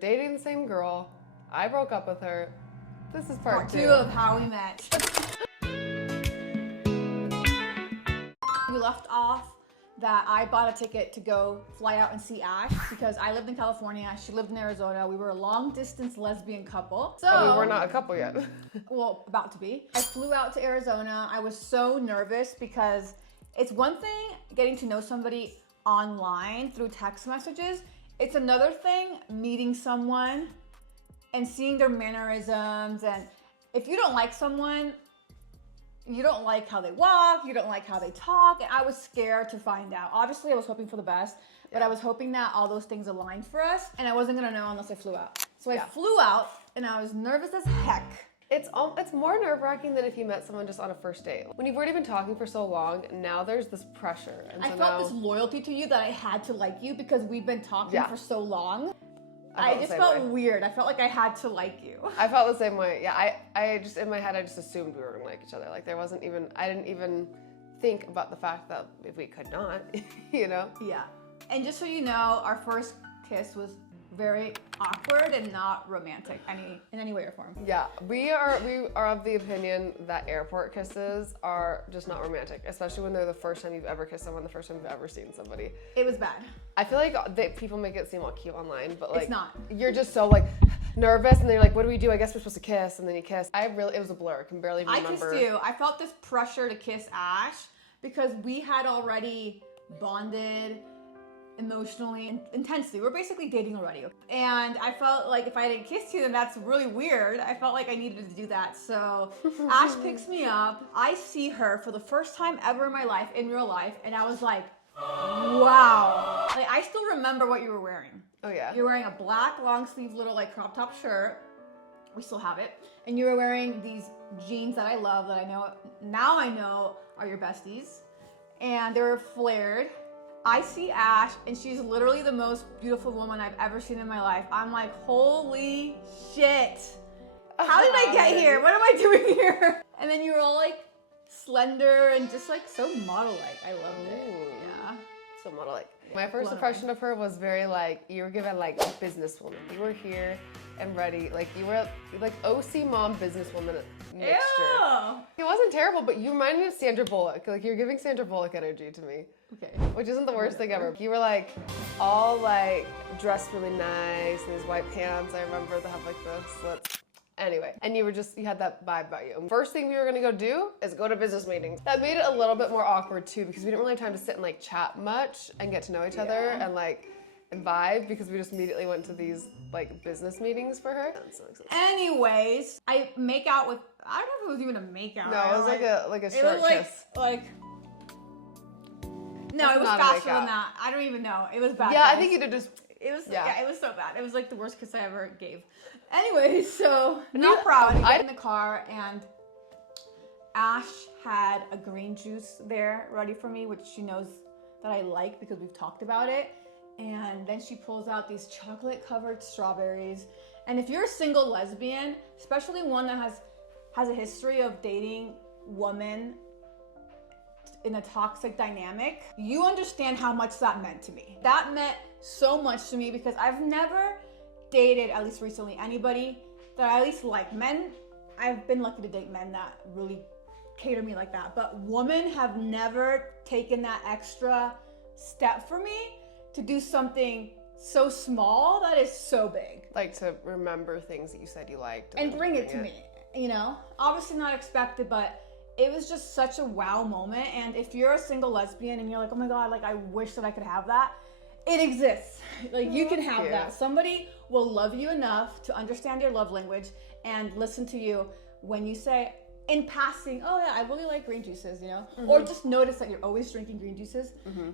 dating the same girl. I broke up with her. This is part 2 of how we met. We left off that I bought a ticket to go fly out and see Ash because I lived in California, she lived in Arizona. We were a long-distance lesbian couple. So we were not a couple yet. Well, about to be. I flew out to Arizona. I was so nervous because it's one thing getting to know somebody online through text messages. It's another thing meeting someone and seeing their mannerisms. And if you don't like someone, you don't like how they walk, you don't like how they talk, and I was scared to find out. Obviously, I was hoping for the best, but I was hoping that all those things aligned for us, and I wasn't gonna know unless I flew out. So I flew out, and I was nervous as heck. It's more nerve-wracking than if you met someone just on a first date. When you've already been talking for so long, now there's this pressure. And so I felt this loyalty to you that I had to like you because we've been talking for so long. I just felt weird. I felt like I had to like you. I felt the same way. Yeah, I just, in my head, I just assumed we were gonna like each other. Like I didn't even think about the fact that if we could not, you know? Yeah. And just so you know, our first kiss was very awkward and not romantic in any way or form. Yeah, we are of the opinion that airport kisses are just not romantic, especially when they're the first time you've ever kissed someone, the first time you've ever seen somebody. It was bad. I feel like people make it seem all cute online, but like it's not. You're just so like nervous, and then you're like, what do we do? I guess we're supposed to kiss, and then you kiss. It was a blur. I can barely remember. I kissed you. I felt this pressure to kiss Ash because we had already bonded emotionally and intensely. We're basically dating already. And I felt like if I didn't kiss you, then that's really weird. I felt like I needed to do that. So Ash picks me up. I see her for the first time ever in my life, in real life. And I was like, wow. Like, I still remember what you were wearing. Oh yeah. You're wearing a black long sleeve little like crop top shirt. We still have it. And you were wearing these jeans that I love that I know are your besties. And they were flared. I see Ash, and she's literally the most beautiful woman I've ever seen in my life. I'm like, holy shit. How did I get here? What am I doing here? And then you were all like slender and just like so model-like. I loved it. Yeah. So model-like. My first impression of her was very like, you were given like businesswoman. You were here and ready. Like you were like OC mom businesswoman mixture. Ew. It wasn't terrible, but you reminded me of Sandra Bullock. Like you're giving Sandra Bullock energy to me. Okay. Which isn't the worst thing ever. You were like all like dressed really nice and these white pants. I remember they have like the slits. Anyway, and you had that vibe about you. First thing we were gonna go do is go to business meetings. That made it a little bit more awkward too because we didn't really have time to sit and like chat much and get to know each other and like vibe because we just immediately went to these like business meetings for her. Anyways, I make out with, I don't know if it was even a make out. No, it was like a short kiss. No, it was faster than that. I don't even know. It was bad. Yeah, I think you did just. It was it was so bad. It was like the worst kiss I ever gave. Anyway, so not proud. I get in the car and Ash had a green juice there ready for me, which she knows that I like because we've talked about it. And then she pulls out these chocolate-covered strawberries. And if you're a single lesbian, especially one that has a history of dating women in a toxic dynamic, you understand how much that meant to me. That meant so much to me because I've never dated, at least recently, anybody that I at least like. Men, I've been lucky to date men that really cater me like that, but women have never taken that extra step for me to do something so small that is so big. Like to remember things that you said you liked. And bring it to me, you know? Obviously not expected, but it was just such a wow moment. And if you're a single lesbian and you're like, oh my God, like I wish that I could have that, it exists. Like you can have that. Somebody will love you enough to understand your love language and listen to you when you say in passing, oh yeah, I really like green juices, you know? Or just notice that you're always drinking green juices.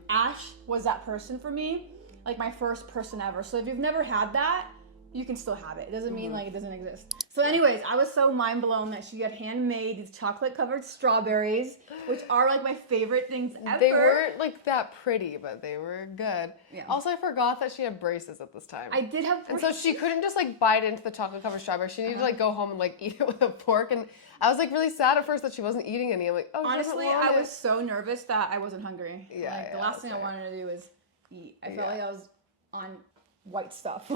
Ash was that person for me, like my first person ever. So if you've never had that, you can still have it. It doesn't mean like it doesn't exist. So anyways, I was so mind blown that she had handmade these chocolate covered strawberries, which are like my favorite things ever. They weren't like that pretty, but they were good. Yeah. Also, I forgot that she had braces at this time. I did have braces. And so she couldn't just like bite into the chocolate covered strawberry. She needed to like go home and like eat it with a fork. And I was like really sad at first that she wasn't eating any. I'm like, oh, honestly, I was so nervous that I wasn't hungry. Yeah. Like, the last thing I wanted to do was eat. I felt like I was on white stuff.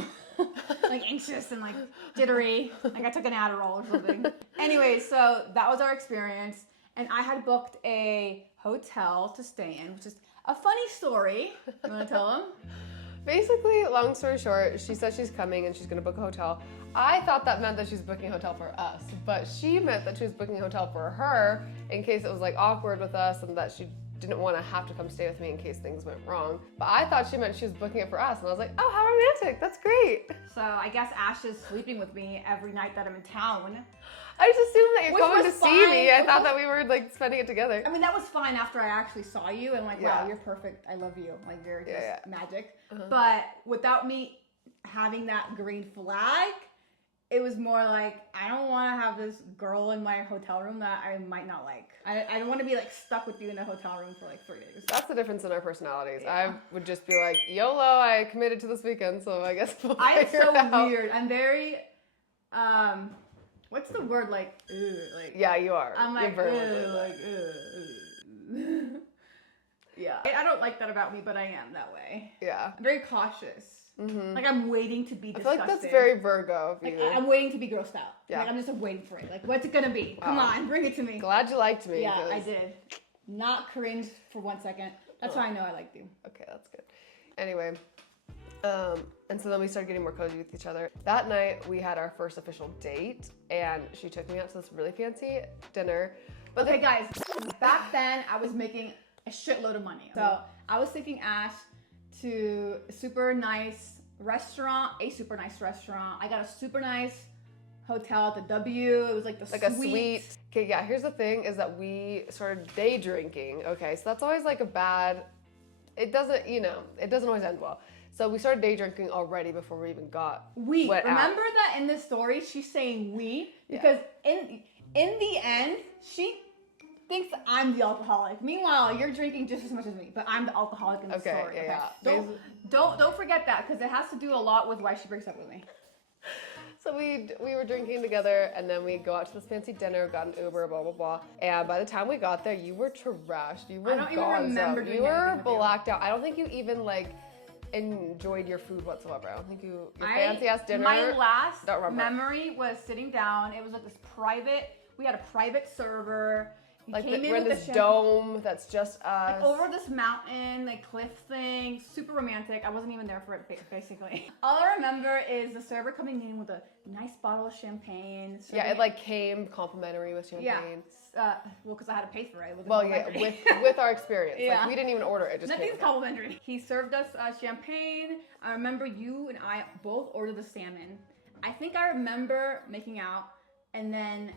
Like like anxious and like jittery. Like I took an Adderall or something. Anyway, so that was our experience. And I had booked a hotel to stay in, which is a funny story. You want to tell them? Basically, long story short, she said she's coming and she's gonna book a hotel. I thought that meant that she was booking a hotel for us, but she meant that she was booking a hotel for her in case it was like awkward with us and that she didn't want to have to come stay with me in case things went wrong. But I thought she meant she was booking it for us, and I was like, oh, how romantic, that's great. So I guess Ash is sleeping with me every night that I'm in town. I just assumed that you're coming to see fine. me. I thought that we were like spending it together. I mean, that was fine after I actually saw you and like, Yeah. wow, you're perfect. I love you. Like, you're just magic. Uh-huh. But without me having that green flag, it was more like, I don't want to have this girl in my hotel room that I might not like. I don't want to be like stuck with you in a hotel room for like 3 days. That's the difference in our personalities. Yeah. I would just be like, YOLO, I committed to this weekend, so I guess we'll I'm figure so it out. weird. I'm very, what's the word? Like, like. Yeah, you are. I'm like, You're very like that. Yeah. I don't like that about me, but I am that way. Yeah. I'm very cautious. Mm-hmm. Like I'm waiting to be I disgusted. feel like that's very Virgo of Like you. I'm waiting to be grossed out. Yeah. Like I'm just waiting for it. Like what's it gonna be? Come Wow. on, bring it to me. Glad you liked me. Yeah, 'cause- I did. Not cringe for 1 second. That's how I know I liked you. Okay, that's good. Anyway, and so then we started getting more cozy with each other. That night we had our first official date, and she took me out to this really fancy dinner. But Okay, guys. Back then I was making a shitload of money, so I was taking Ash to a super nice restaurant. I got a super nice hotel at the W. It was like the like a suite. Okay, yeah, here's the thing is that we started day drinking. Okay, so that's always like a bad, it doesn't always end well. So we started day drinking already before we even We went remember out. that in this story she's saying we because in the end she thinks I'm the alcoholic. Meanwhile, you're drinking just as much as me, but I'm the alcoholic in the Okay, story. yeah. Don't forget that because it has to do a lot with why she breaks up with me. So we were drinking together, and then we go out to this fancy dinner, got an Uber, blah blah blah. And by the time we got there, you were trashed. You were I don't even gonzo. remember doing You were anything with you. blacked out. I don't think you even like enjoyed your food whatsoever. I don't think your fancy ass dinner. My last don't remember. memory was sitting down. It was like this private. We had a private server. He Like came in we're in with this the dome that's just us. like over this mountain, like cliff thing, super romantic. I wasn't even there for it, basically. All I remember is the server coming in with a nice bottle of champagne. Yeah, it like came complimentary with champagne. well, because I had to pay for it. It wasn't Well, yeah, complimentary. with our experience. Yeah. Like we didn't even order it. It just Nothing's came. complimentary. He served us champagne. I remember you and I both ordered the salmon. I think I remember making out and then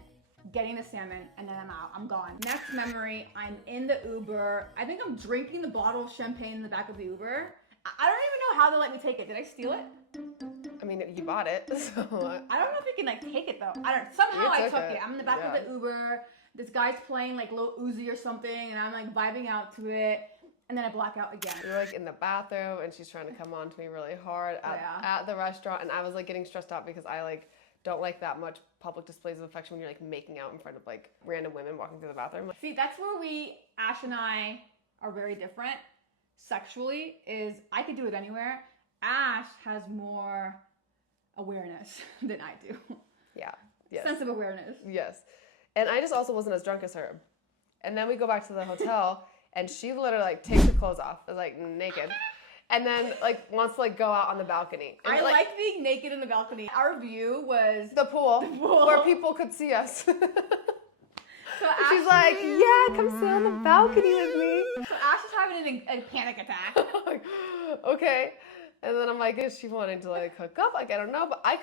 getting the salmon, and then I'm out. I'm gone. Next memory, I'm in the Uber. I think I'm drinking the bottle of champagne in the back of the Uber. I don't even know how they let me take it. Did I steal it? I mean, you bought it, so. I don't know if you can like take it though. I don't. Somehow I took it. I'm in the back of Yeah. the Uber. This guy's playing like Lil Uzi or something, and I'm like vibing out to it, and then I black out again. We were like in the bathroom, and she's trying to come on to me really hard at the restaurant, and I was like getting stressed out because I like don't like that much public displays of affection when you're like making out in front of like random women walking through the bathroom. See, that's where Ash and I are very different sexually, is I could do it anywhere. Ash has more awareness than I do. Yeah. Yes. Sense of awareness. Yes. And I just also wasn't as drunk as her. And then we go back to the hotel, and she literally like takes her clothes off, is like naked, and then like wants to like go out on the balcony. And, I like being naked in the balcony. Our view was the pool, pool. where people could see us. So She's like, yeah, come sit on the balcony with me. So Ash is having a panic attack. Like, okay. And then I'm like, is she wanting to like hook up? Like, I don't know, but I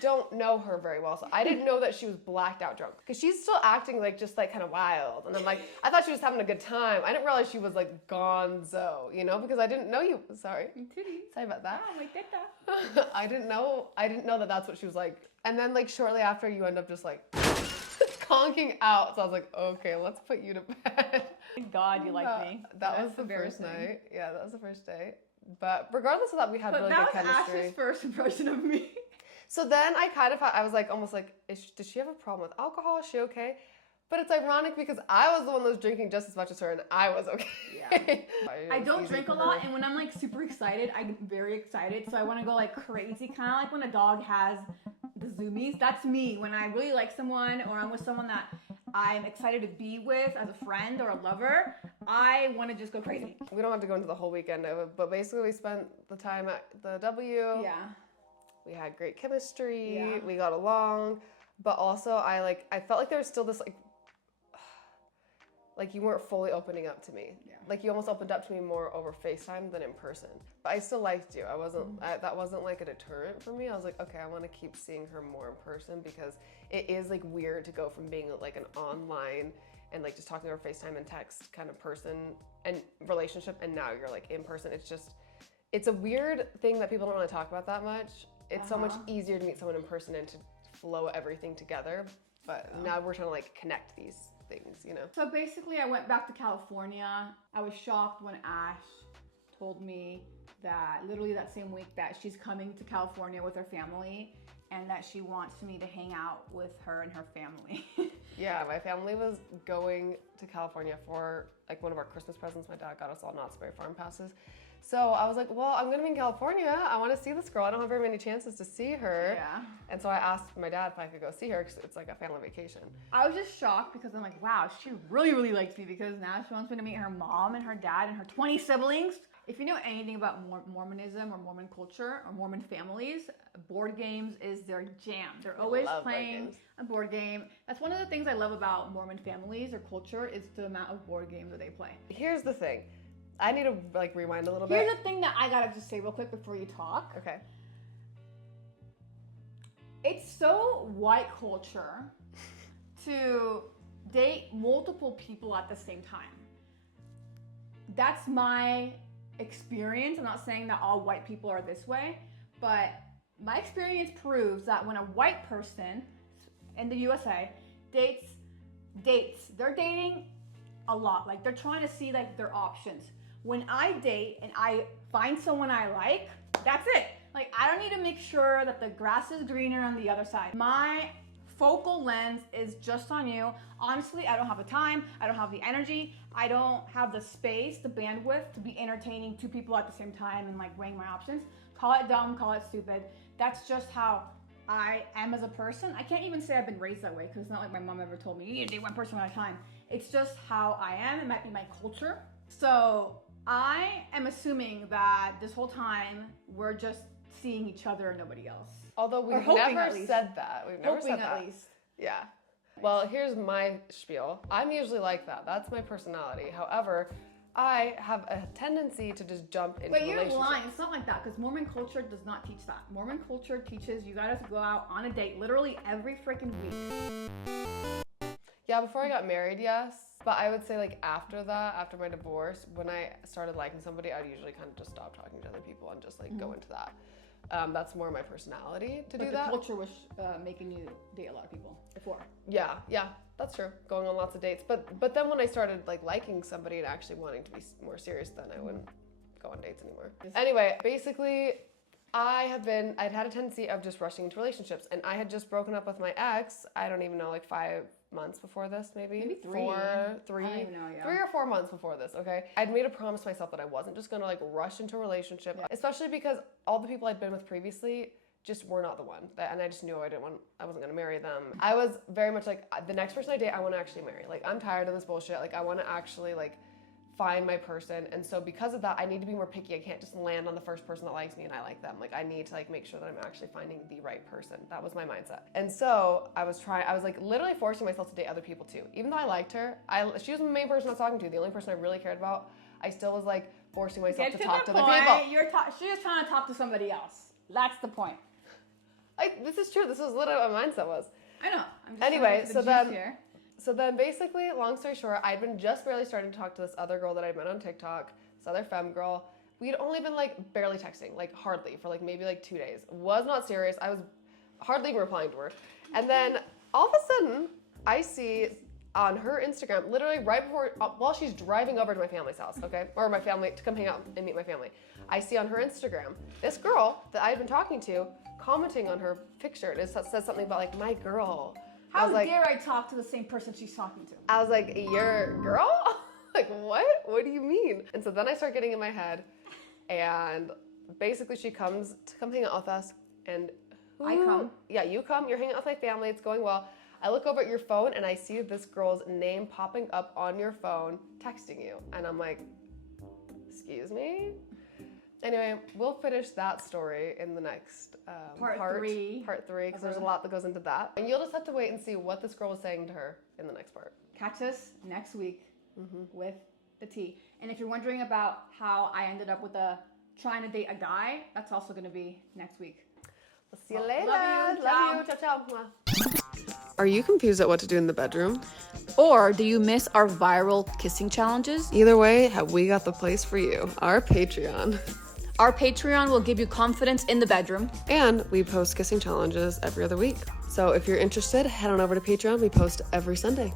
don't know her very well, so I didn't know that she was blacked out drunk. Because she's still acting like just like kind of wild. And I'm like, I thought she was having a good time. I didn't realize she was like gonzo, because I didn't know you. Sorry. Sorry about that. Oh, my teta. I didn't know that that's what she was like. And then like shortly after you end up just like conking out. So I was like, okay, let's put you to bed. Thank God you like me. That was the first night. Yeah, that was the first day. But regardless of that, we had really good chemistry. That was Ash's first impression of me. So then I was like, almost like, did she have a problem with alcohol? Is she okay? But it's ironic because I was the one that was drinking just as much as her, and I was okay. Yeah. I don't drink a lot, and when I'm like super excited, I'm very excited, so I want to go like crazy, kind of like when a dog has the zoomies. That's me when I really like someone, or I'm with someone that I'm excited to be with as a friend or a lover. I want to just go crazy. We don't have to go into the whole weekend of it, but basically we spent the time at the W. Yeah. We had great chemistry. Yeah. We got along, but also I felt like there was still this like you weren't fully opening up to me. Yeah. Like you almost opened up to me more over FaceTime than in person. But I still liked you. That wasn't like a deterrent for me. I was like, okay, I want to keep seeing her more in person because it is like weird to go from being like an online and like just talking over FaceTime and text kind of person and relationship, and now you're like in person. It's a weird thing that people don't want to talk about that much. It's so much easier to meet someone in person and to flow everything together. But now we're trying to like connect these things, you know? So basically I went back to California. I was shocked when Ash told me that literally that same week that she's coming to California with her family and that she wants me to hang out with her and her family. Yeah, my family was going to California for like one of our Christmas presents. My dad got us all Knott's Berry Farm passes. So I was like, well, I'm gonna be in California. I wanna see this girl. I don't have very many chances to see her. Yeah. And so I asked my dad if I could go see her because it's like a family vacation. I was just shocked because I'm like, wow, she really, really likes me because now she wants me to meet her mom and her dad and her 20 siblings. If you know anything about Mormonism or Mormon culture or Mormon families, board games is their jam. They're always playing a board game. That's one of the things I love about Mormon families or culture is the amount of board games that they play. Here's the thing. I need to like rewind a little bit. Here's the thing that I gotta just say real quick before you talk. Okay. It's so white culture to date multiple people at the same time. That's my experience. I'm not saying that all white people are this way, but my experience proves that when a white person in the USA dates, they're dating a lot. Like they're trying to see like their options. When I date and I find someone I like, that's it. Like I don't need to make sure that the grass is greener on the other side. My focal lens is just on you. Honestly, I don't have the time, I don't have the energy, I don't have the space, the bandwidth to be entertaining two people at the same time and like weighing my options. Call it dumb, call it stupid. That's just how I am as a person. I can't even say I've been raised that way because it's not like my mom ever told me, you need to date one person at a time. It's just how I am. It might be my culture. So I am assuming that this whole time we're just seeing each other and nobody else. Although we've never said that. We've never said that. Hoping at least. Yeah. Well, here's my spiel. I'm usually like that. That's my personality. However, I have a tendency to just jump into relationships. But you're lying. It's not like that because Mormon culture does not teach that. Mormon culture teaches you gotta go out on a date literally every freaking week. Yeah, before I got married, yes. But I would say like after that, after my divorce, when I started liking somebody, I'd usually kind of just stop talking to other people and just like go into that. That's more my personality to do that. The culture was making you date a lot of people before. Yeah, that's true. Going on lots of dates. But then when I started like liking somebody and actually wanting to be more serious, then I wouldn't go on dates anymore. Anyway, basically, I'd had a tendency of just rushing into relationships, and I had just broken up with my ex. I don't even know, like 5 months before this, maybe 3. Three. I don't even know, yeah. 3 or 4 months before this, okay? I'd made a promise to myself that I wasn't just gonna like rush into a relationship, especially because all the people I'd been with previously just were not the one. And I just knew I wasn't gonna marry them. I was very much like, the next person I date, I wanna actually marry. Like, I'm tired of this bullshit. Like, I wanna actually like find my person. And so because of that, I need to be more picky. I can't just land on the first person that likes me and I like them. Like I need to like make sure that I'm actually finding the right person. That was my mindset. And so I was like literally forcing myself to date other people too. Even though I liked her, she was the main person I was talking to, the only person I really cared about. I still was like forcing myself to talk to other people. She was trying to talk to somebody else. That's the point. This is true. This is literally what my mindset was. I know. I'm just anyway, here. So then basically, long story short, I'd been just barely starting to talk to this other girl that I'd met on TikTok, this other femme girl. We'd only been like barely texting, like hardly, for like maybe like 2 days. Was not serious. I was hardly even replying to her. And then all of a sudden, I see on her Instagram, literally right before, while she's driving over to my family's house, okay? Or my family, to come hang out and meet my family. I see on her Instagram, this girl that I had been talking to, commenting on her picture. It says something about like, my girl. How was like, dare I talk to the same person she's talking to? I was like, your girl? Like, what? What do you mean? And so then I start getting in my head, and basically she comes to come hang out with us, and I come. Yeah, you come, you're hanging out with my family, it's going well. I look over at your phone and I see this girl's name popping up on your phone, texting you. And I'm like, excuse me? Anyway, we'll finish that story in the next Part three, because there's a lot that goes into that. And you'll just have to wait and see what this girl was saying to her in the next part. Catch us next week with the tea. And if you're wondering about how I ended up with trying to date a guy, that's also going to be next week. We'll see you later. Love you. Love you. Ciao, ciao. Are you confused at what to do in the bedroom? Or do you miss our viral kissing challenges? Either way, have we got the place for you, our Patreon. Our Patreon will give you confidence in the bedroom. And we post kissing challenges every other week. So if you're interested, head on over to Patreon. We post every Sunday.